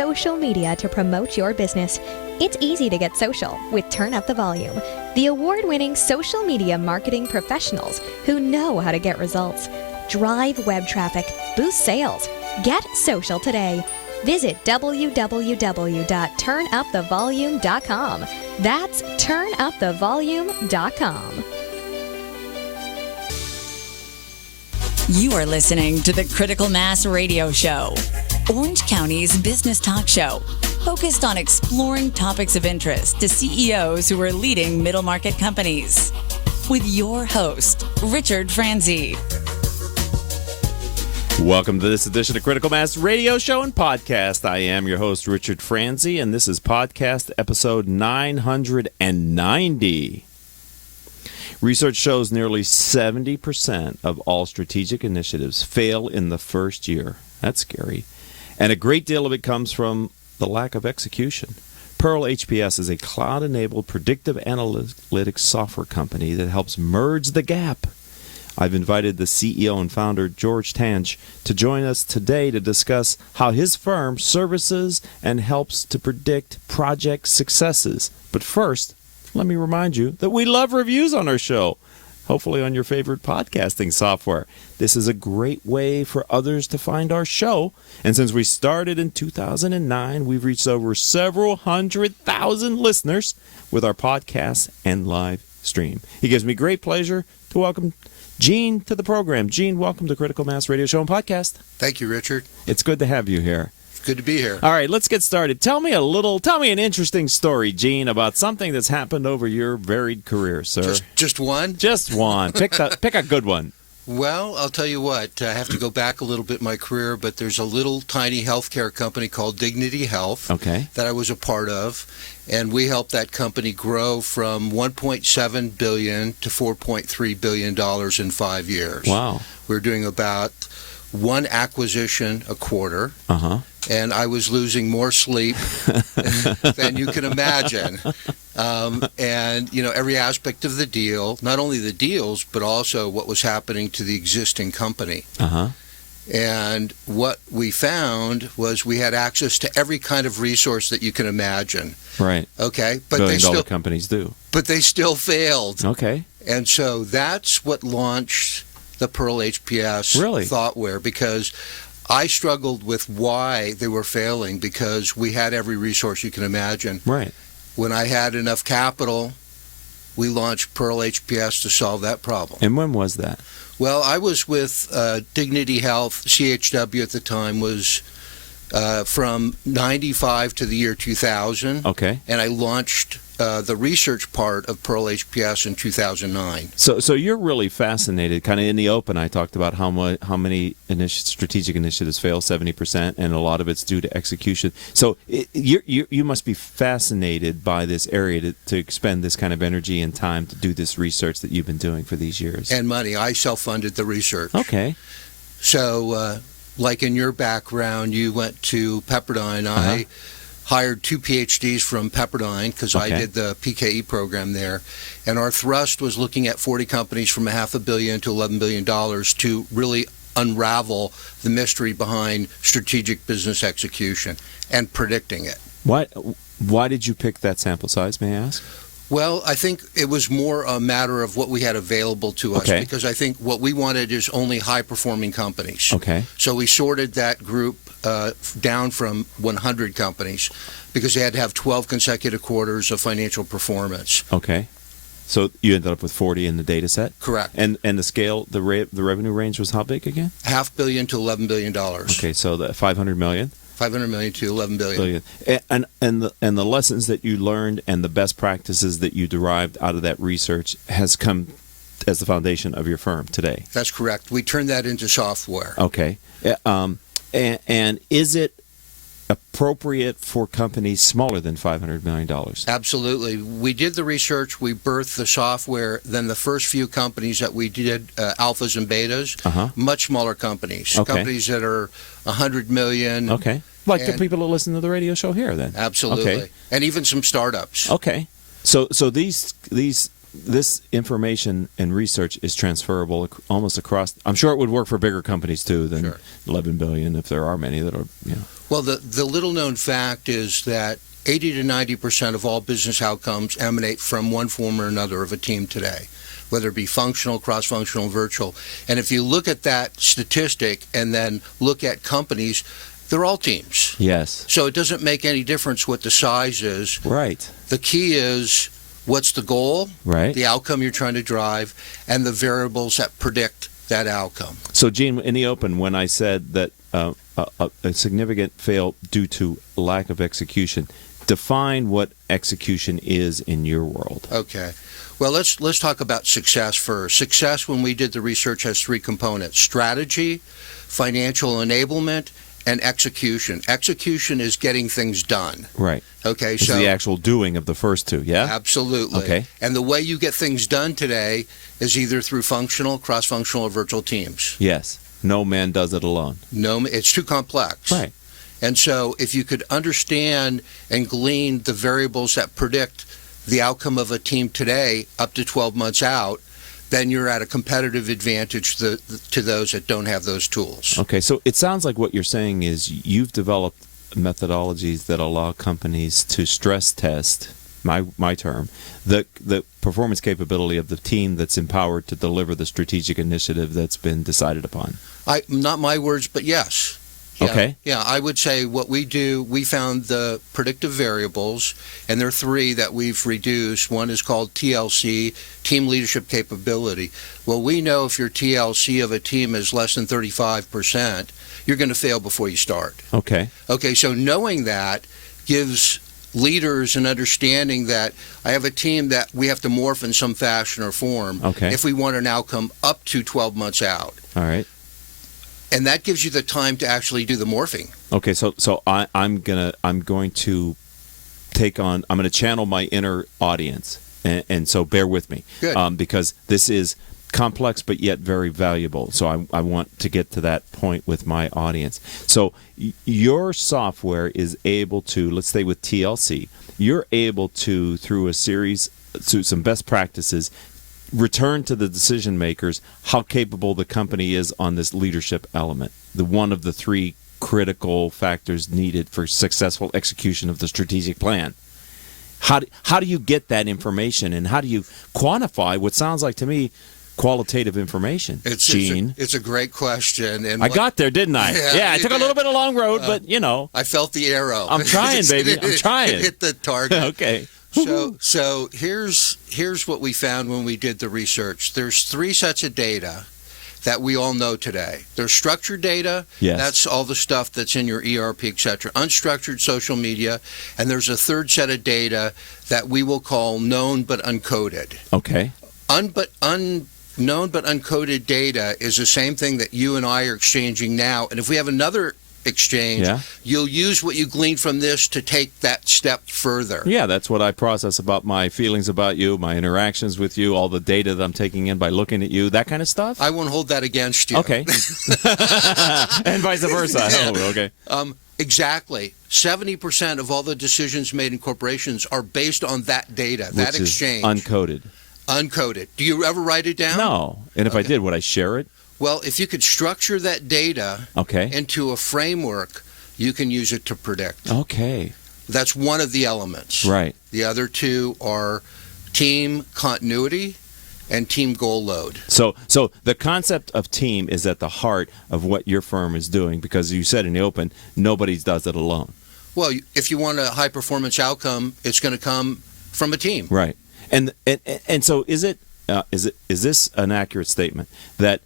social media to promote your business. It's easy to get social with Turn Up the Volume, the award-winning social media marketing professionals who know how to get results. Drive web traffic, boost sales, get social today. Visit www.turnupthevolume.com. That's turnupthevolume.com. You are listening to the Critical Mass Radio Show, Orange County's business talk show, focused on exploring topics of interest to CEOs who are leading middle market companies. With your host, Richard Franzi. Welcome to this edition of Critical Mass Radio Show and Podcast. I am your host, Richard Franzi, and this is podcast episode 990. Research shows nearly 70% of all strategic initiatives fail in the first year. That's scary. And a great deal of it comes from the lack of execution. PearlHPS is a cloud-enabled predictive analytics software company that helps merge the gap. I've invited the CEO and founder, George Tange, to join us today to discuss how his firm services and helps to predict project successes. But first, let me remind you that we love reviews on our show, hopefully on your favorite podcasting software. This is a great way for others to find our show. And since we started in 2009, we've reached over several 100,000 listeners with our podcast and live stream. It gives me great pleasure to welcome Gene to the program. Gene, welcome to Critical Mass Radio Show and Podcast. Thank you, Richard. It's good to have you here. Good to be here. All right, let's get started. Tell me an interesting story, Gene, about something that's happened over your varied career, sir. Just one? Just one. Pick a good one. Well, I'll tell you what. I have to go back a little bit in my career, but there's a little tiny healthcare company called Dignity Health that I was a part of, and we helped that company grow from $1.7 billion to $4.3 billion in 5 years. Wow. We're doing about one acquisition a quarter. And I was losing more sleep than you can imagine. And, you know, every aspect of the deal, not only the deals, but also what was happening to the existing company. And what we found was we had access to every kind of resource that you can imagine. Right. Okay. But billion-dollar companies do. But they still failed. Okay. And so that's what launched the PearlHPS thoughtware, because I struggled with why they were failing, because we had every resource you can imagine. Right. When I had enough capital, we launched PearlHPS to solve that problem. And when was that? Well, I was with Dignity Health. CHW at the time was from 95 to the year 2000. Okay. And I launched the research part of PearlHPS in 2009. So you're really fascinated. Kind of in the open, I talked about how many strategic initiatives fail, 70%, and a lot of it's due to execution. So you must be fascinated by this area to expend this kind of energy and time to do this research that you've been doing for these years. And money. I self-funded the research. Okay. So, like in your background, you went to Pepperdine. I hired 2 PhDs from Pepperdine because I did the PKE program there. And our thrust was looking at 40 companies from $500 million to $11 billion to really unravel the mystery behind strategic business execution and predicting it. Why did you pick that sample size, may I ask? Well, I think it was more a matter of what we had available to us, because I think what we wanted is only high-performing companies. Okay. So we sorted that group down from 100 companies because they had to have 12 consecutive quarters of financial performance. Okay. So you ended up with 40 in the data set? Correct. And the scale, the revenue range was how big again? $500 million to $11 billion. Okay, so the $500 million? $500 million to $11 billion. And the lessons that you learned and the best practices that you derived out of that research has come as the foundation of your firm today. That's correct. We turned that into software. Okay. And is it appropriate for companies smaller than $500 million? Absolutely. We did the research, we birthed the software, then the first few companies that we did, alphas and betas, much smaller companies, companies that are $100 million. Okay. Like the people that listen to the radio show here then? Absolutely. Okay. And even some startups. Okay. So these this information and research is transferable almost across. I'm sure it would work for bigger companies too than Sure. 11 billion, if there are many that are. Well, the little known fact is that 80 to 90% of all business outcomes emanate from one form or another of a team today, whether it be functional, cross-functional, virtual. And if you look at that statistic and then look at companies, they're all teams. Yes. So it doesn't make any difference what the size is. Right. The key is what's the goal, Right. the outcome you're trying to drive, and the variables that predict that outcome. So, Gene, in the open, when I said that a significant fail due to lack of execution, define what execution is in your world. Okay. Well, let's talk about success first. Success, when we did the research, has three components: strategy, financial enablement, and execution. Execution is getting things done. Right. Okay, It's so the actual doing of the first two, yeah? absolutely. Okay. And the way you get things done today is either through functional, cross-functional, or virtual teams. Yes. No man does it alone. No, it's too complex. Right. And so if you could understand and glean the variables that predict the outcome of a team today up to 12 months out, then you're at a competitive advantage to those that don't have those tools. Okay, so it sounds like what you're saying is you've developed methodologies that allow companies to stress test, my term, the performance capability of the team that's empowered to deliver the strategic initiative that's been decided upon. Not my words, but yes. Yeah, Okay. Yeah, I would say what we do, we found the predictive variables, and there are three that we've reduced. One is called TLC, Team Leadership Capability. Well, we know if your TLC of a team is less than 35%, you're going to fail before you start. Okay. Okay, so knowing that gives leaders an understanding that I have a team that we have to morph in some fashion or form Okay. if we want an outcome up to 12 months out. All right. And that gives you the time to actually do the morphing. Okay, so I'm going to channel my inner audience, and so bear with me, Good. because this is complex but yet very valuable. So I want to get to that point with my audience. So your software is able to, let's stay with TLC. You're able to, through some best practices, return to the decision makers how capable the company is on this leadership element, the one of the three critical factors needed for successful execution of the strategic plan. How do you get that information, and how do you quantify what sounds like to me qualitative information? Gene, It's a great question. And I got there, didn't I? Yeah, I you took a did. little bit of a long road, but I felt the arrow. I'm trying, baby. I'm trying. Hit the target. Okay. So here's what we found when we did the research. There's three sets of data that we all know today. There's structured data. Yes. That's all the stuff that's in your ERP, et cetera. Unstructured social media. And there's a third set of data that we will call known but uncoded. Okay. Known but uncoded data is the same thing that you and I are exchanging now. And if we have another exchange, you'll use what you gleaned from this to take that step further. Yeah, that's what I process about my feelings about you, my interactions with you, all the data that I'm taking in by looking at you, that kind of stuff. I won't hold that against you. Okay. And vice versa. Yeah. Oh, okay. Exactly. 70% of all the decisions made in corporations are based on that data, that Which exchange. is uncoded. Uncoded. Do you ever write it down? No. And if I did, would I share it? Well, if you could structure that data Okay. into a framework, you can use it to predict. Okay. That's one of the elements. Right. The other two are team continuity and team goal load. So the concept of team is at the heart of what your firm is doing, because you said in the open, nobody does it alone. Well, if you want a high performance outcome, it's going to come from a team. Right. And so is this an accurate statement that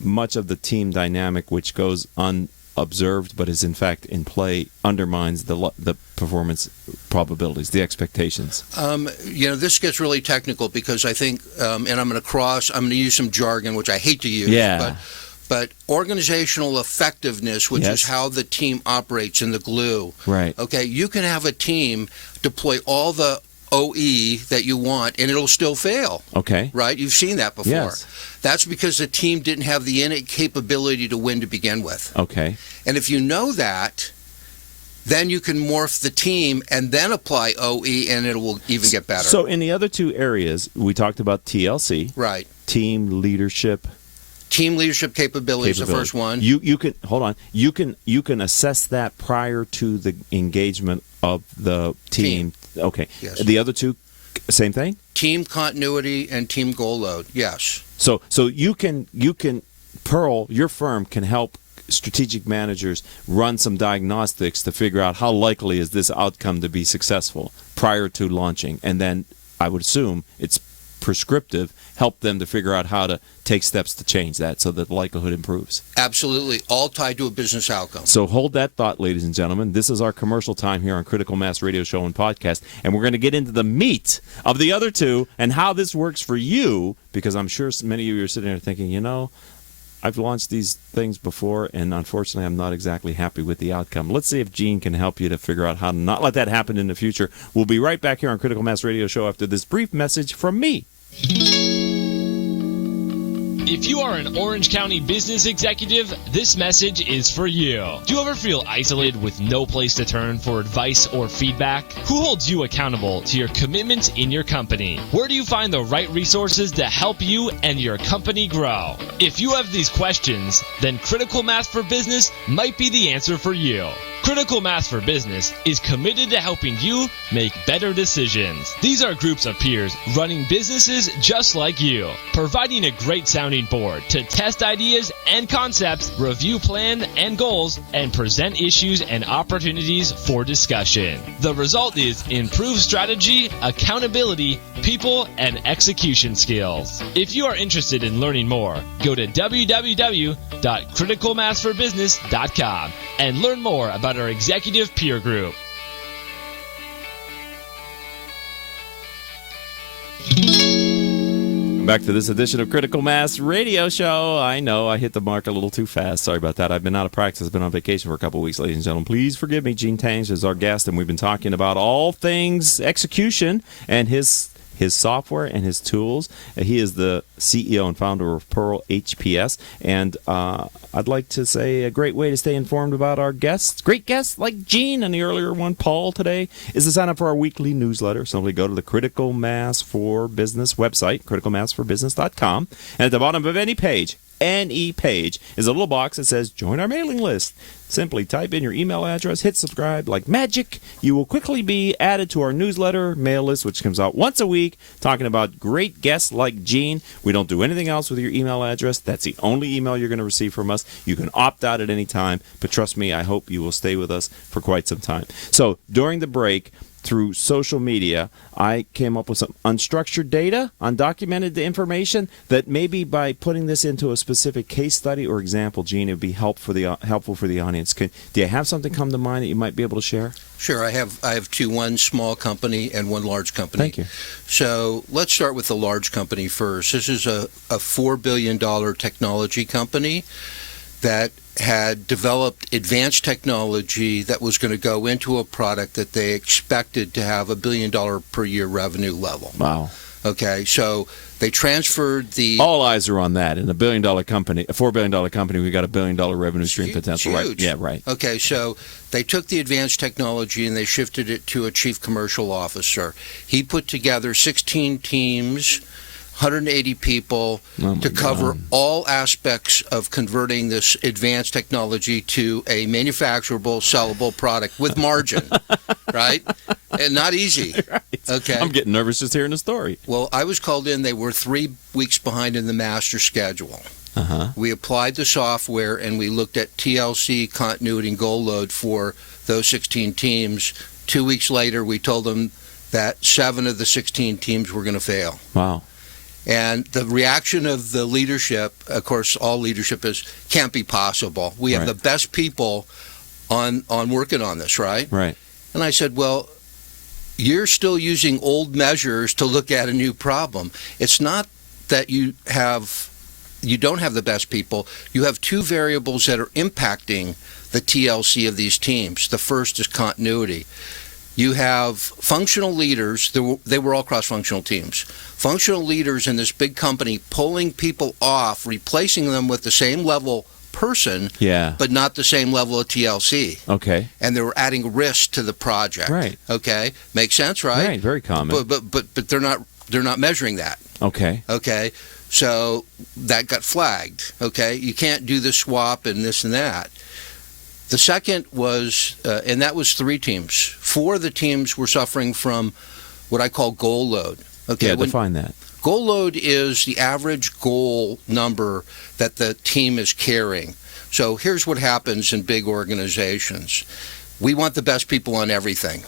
much of the team dynamic, which goes unobserved but is in fact in play, undermines the performance probabilities, the expectations? This gets really technical because I think, and I'm going to use some jargon, which I hate to use. Yeah. But organizational effectiveness, which Yes. is how the team operates in the glue. Right. Okay, you can have a team deploy all the OE that you want, and it'll still fail. Okay. Right? You've seen that before. Yes. That's because the team didn't have the innate capability to win to begin with. Okay. And if you know that, then you can morph the team and then apply OE, and it will even get better. So in the other two areas, we talked about TLC, right? team leadership. Team leadership capability is the first one. You can hold on. You can assess that prior to the engagement of the team. Okay. Yes. The other two, same thing. Team continuity and team goal load. Yes. So you can Pearl, your firm can help strategic managers run some diagnostics to figure out how likely is this outcome to be successful prior to launching, and then I would assume it's prescriptive, help them to figure out how to take steps to change that so that the likelihood improves. Absolutely. All tied to a business outcome. So hold that thought, ladies and gentlemen. This is our commercial time here on Critical Mass Radio Show and Podcast, and we're going to get into the meat of the other two and how this works for you, because I'm sure many of you are sitting there thinking, I've launched these things before, and unfortunately, I'm not exactly happy with the outcome. Let's see if Gene can help you to figure out how to not let that happen in the future. We'll be right back here on Critical Mass Radio Show after this brief message from me. If you are an Orange County business executive, this message is for you. Do you ever feel isolated with no place to turn for advice or feedback? Who holds you accountable to your commitments in your company? Where do you find the right resources to help you and your company grow? If you have these questions, then Critical Mass for Business might be the answer for you. Critical Mass for Business is committed to helping you make better decisions. These are groups of peers running businesses just like you, providing a great sounding board to test ideas and concepts, review plans and goals, and present issues and opportunities for discussion. The result is improved strategy, accountability, people, and execution skills. If you are interested in learning more, go to www.criticalmassforbusiness.com and learn more about our executive peer group. Back to this edition of Critical Mass Radio Show. I know I hit the mark a little too fast. Sorry about that. I've been out of practice. I've been on vacation for a couple of weeks, ladies and gentlemen. Please forgive me. Gene Tange is our guest, and we've been talking about all things execution and his software and his tools. He is the CEO and founder of PearlHPS, and I'd like to say a great way to stay informed about our guests, great guests like Gene and the earlier one, Paul, today, is to sign up for our weekly newsletter. Simply go to the Critical Mass for Business website, criticalmassforbusiness.com, and at the bottom of any page is a little box that says join our mailing list. Simply type in your email address, hit subscribe like magic. You will quickly be added to our newsletter mail list, which comes out once a week, talking about great guests like Gene. We don't do anything else with your email address. That's the only email you're going to receive from us. You can opt out at any time, but trust me, I hope you will stay with us for quite some time. So during the break, through social media, I came up with some unstructured data, undocumented information that maybe by putting this into a specific case study or example, Gene, it would be helpful for the audience. Do you have something come to mind that you might be able to share? Sure. I have two, one small company and one large company. Thank you. So let's start with the large company first. This is a $4 billion technology company that had developed advanced technology that was going to go into a product that they expected to have $1 billion per year revenue level. Wow. Okay, so they transferred the... All eyes are on that. In a $1 billion company, a $4 billion company, we've got $1 billion revenue stream potential. Huge. Right? Yeah, right. Okay, so they took the advanced technology and they shifted it to a chief commercial officer. He put together 16 teams, 180 people to cover all aspects of converting this advanced technology to a manufacturable, sellable product with margin, right? And not easy. Right. Okay. I'm getting nervous just hearing the story. Well, I was called in. They were 3 weeks behind in the master schedule. Uh-huh. We applied the software and we looked at TLC, continuity, and goal load for those 16 teams. 2 weeks later, we told them that 7 of the 16 teams were going to fail. Wow. And the reaction of the leadership, of course, all leadership can't be possible. We have the best people on working on this, right? Right. And I said, well, you're still using old measures to look at a new problem. It's not that you don't have the best people. You have 2 variables that are impacting the TLC of these teams. The first is continuity. You have functional leaders. They were all cross-functional teams. Functional leaders in this big company pulling people off, replacing them with the same level person, Yeah. but not the same level of TLC. Okay. And they were adding risk to the project. Right. Okay. Makes sense, right? Right. Very common. But they're not measuring that. Okay. Okay. So that got flagged. Okay. You can't do the swap and this and that. The second was, and that was 3 teams. 4 of the teams were suffering from what I call goal load. Okay. Yeah. Define that. Goal load is the average goal number that the team is carrying. So here's what happens in big organizations. We want the best people on everything,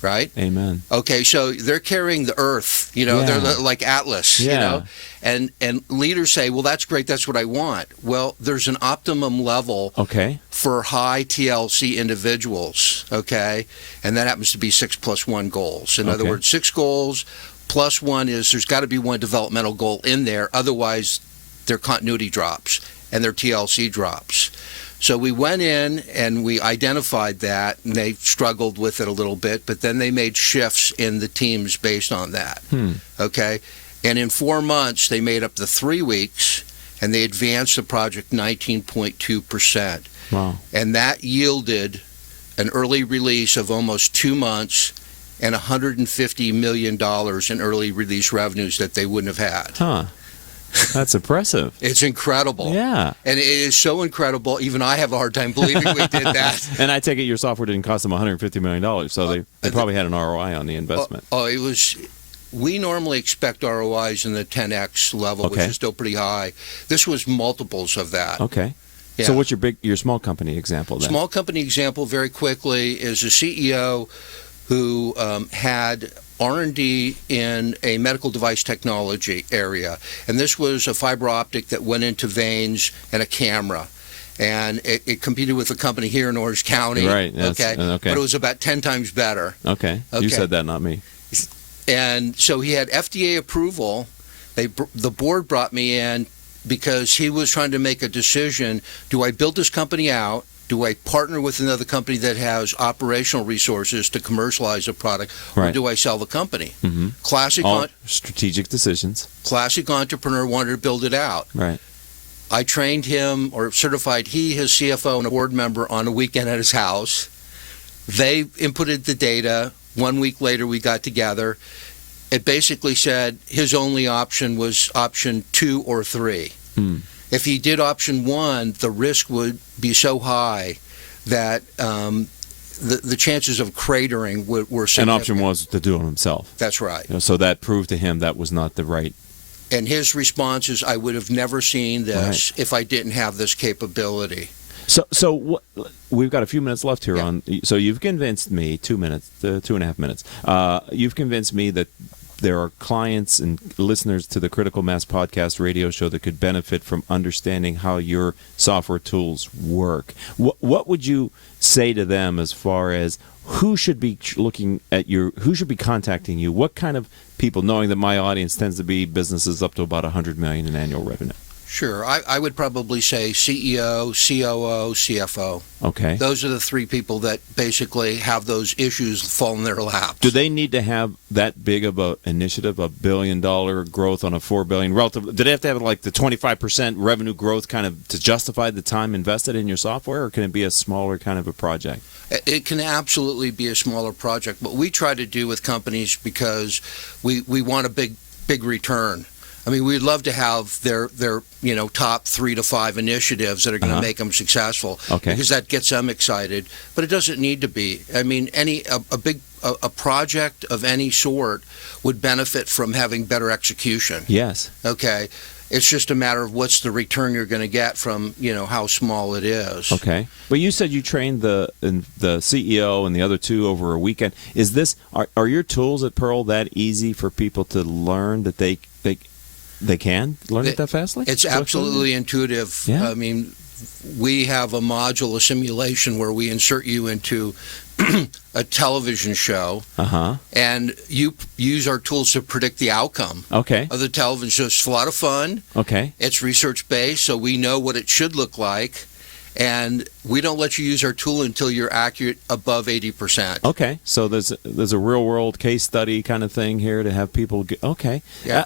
right? Amen. Okay, so they're carrying the earth, Yeah. they're like Atlas, Yeah. and leaders say, well, that's great, that's what I want. Well, there's an optimum level Okay. for high TLC individuals, okay? And that happens to be 6 + 1 goals. In other Okay. words, 6 goals plus 1 is there's got to be 1 developmental goal in there. Otherwise, their continuity drops and their TLC drops. So we went in and we identified that, and they struggled with it a little bit, but then they made shifts in the teams based on that, okay? And in 4 months, they made up the 3 weeks, and they advanced the project 19.2%. Wow. And that yielded an early release of almost 2 months and $150 million in early release revenues that they wouldn't have had. Huh. That's impressive. It's incredible. Yeah. And it is so incredible, even I have a hard time believing we did that. And I take it your software didn't cost them $150 million, so they probably had an ROI on the investment. It was. We normally expect ROIs in the 10x level, Okay. which is still pretty high. This was multiples of that. Okay. Yeah. So what's your small company example then? Small company example, very quickly, is a CEO who had R&D in a medical device technology area. And this was a fiber optic that went into veins and a camera. And it competed with a company here in Orange County. Right. Okay. Okay. But it was about 10 times better. Okay. Okay. You said that, not me. And so he had FDA approval. The board brought me in because he was trying to make a decision. Do I build this company out? Do I partner with another company that has operational resources to commercialize a product? Or Right. do I sell the company? Mm-hmm. Classic All strategic decisions. classic entrepreneur wanted to build it out. Right. I trained him or certified his CFO, and a board member on a weekend at his house. They inputted the data. 1 week later, we got together. It basically said his only option was option 2 or 3. If he did option 1, the risk would be so high that the chances of cratering were significant. And option was to do it himself. That's right. So that proved to him that was not the right. And his response is, I would have never seen this if I didn't have this capability. So we've got a few minutes left here Yeah. on. So you've convinced me 2 minutes, 2.5 minutes. You've convinced me that there are clients and listeners to the Critical Mass Podcast radio show that could benefit from understanding how your software tools work. What would you say to them as far as who should be looking at who should be contacting you? What kind of people, knowing that my audience tends to be businesses up to about $100 million in annual revenue? Sure. I would probably say CEO, COO, CFO. Okay. Those are the 3 people that basically have those issues fall in their laps. Do they need to have that big of a initiative, $1 billion growth on a $4 billion relative? Do they have to have like the 25% revenue growth kind of to justify the time invested in your software, or can it be a smaller kind of a project? It can absolutely be a smaller project. What we try to do with companies, because we want a big return. I mean, we'd love to have their top 3 to 5 initiatives that are going to make them successful, because that gets them excited. But it doesn't need to be. I mean, a project of any sort would benefit from having better execution. Yes. Okay. It's just a matter of what's the return you're going to get from how small it is. Okay. But you said you trained the CEO and the other 2 over a weekend. Is this are your tools at Pearl that easy for people to learn that they can learn it that fastly? It's absolutely intuitive. Yeah. I mean, we have a module, a simulation, where we insert you into a television show, and you use our tools to predict the outcome of the television show. It's a lot of fun. Okay. It's research-based, so we know what it should look like, and we don't let you use our tool until you're accurate above 80%. Okay. So there's a real-world case study kind of thing here to have people get. Okay. Yeah.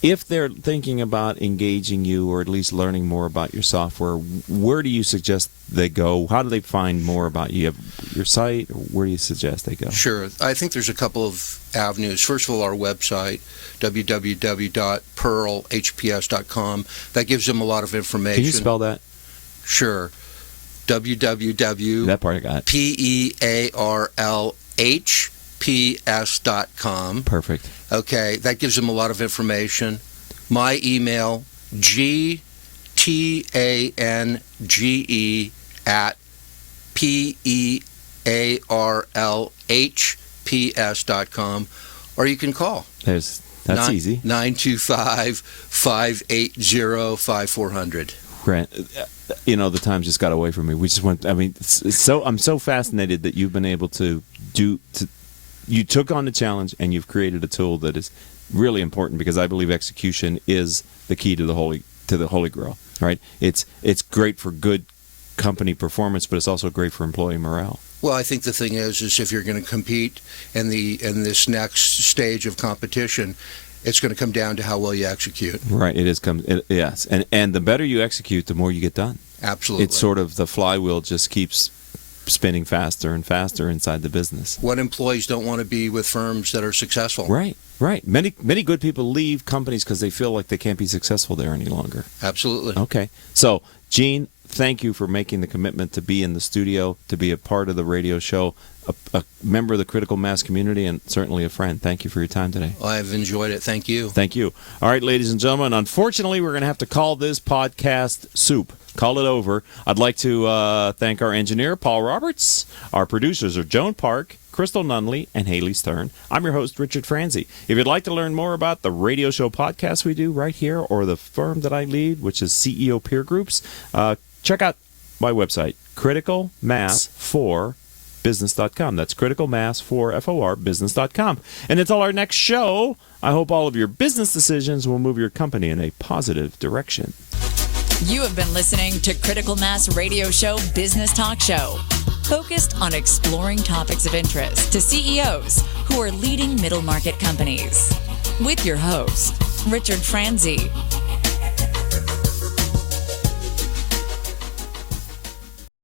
if they're thinking about engaging you or at least learning more about your software, where do you suggest they go? How do they find more about you? You have your site, or where do you suggest they go? Sure. I think there's a couple of avenues. First of all, our website, www.PearlHPS.com. That gives them a lot of information. Can you spell that? Sure. www. That part I got. PearlHPS.com. Perfect. Okay, that gives them a lot of information. My email, gtange@PearlHPS.com, or you can call. That's easy. 925-580-5400. Grant, the time just got away from me. We just went. I mean, I'm so fascinated that you've been able to you took on the challenge and you've created a tool that is really important, because I believe execution is the key to the holy grail. Right? It's great for good company performance, but it's also great for employee morale. Well, I think the thing is if you're going to compete in this next stage of competition, it's going to come down to how well you execute. Right. Yes. And the better you execute, the more you get done. Absolutely. It's sort of the flywheel just keeps spinning faster and faster inside the business. What employees don't want to be with firms that are successful. Right. Many good people leave companies because they feel like they can't be successful there any longer. Absolutely. Okay. So, Gene, thank you for making the commitment to be in the studio, to be a part of the radio show, a member of the critical mass community, and certainly a friend. Thank you for your time today. Well, I've enjoyed it. Thank you. Thank you. All right, ladies and gentlemen, unfortunately, we're going to have to call this podcast soup. Call it over. I'd like to thank our engineer, Paul Roberts. Our producers are Joan Park, Crystal Nunley, and Haley Stern. I'm your host, Richard Franzi. If you'd like to learn more about the radio show podcast we do right here, or the firm that I lead, which is CEO Peer Groups, check out my website, criticalmass4business.com. That's criticalmass4business.com. And until our next show, I hope all of your business decisions will move your company in a positive direction. You have been listening to Critical Mass Radio Show Business Talk Show, focused on exploring topics of interest to CEOs who are leading middle market companies. With your host, Richard Franzi.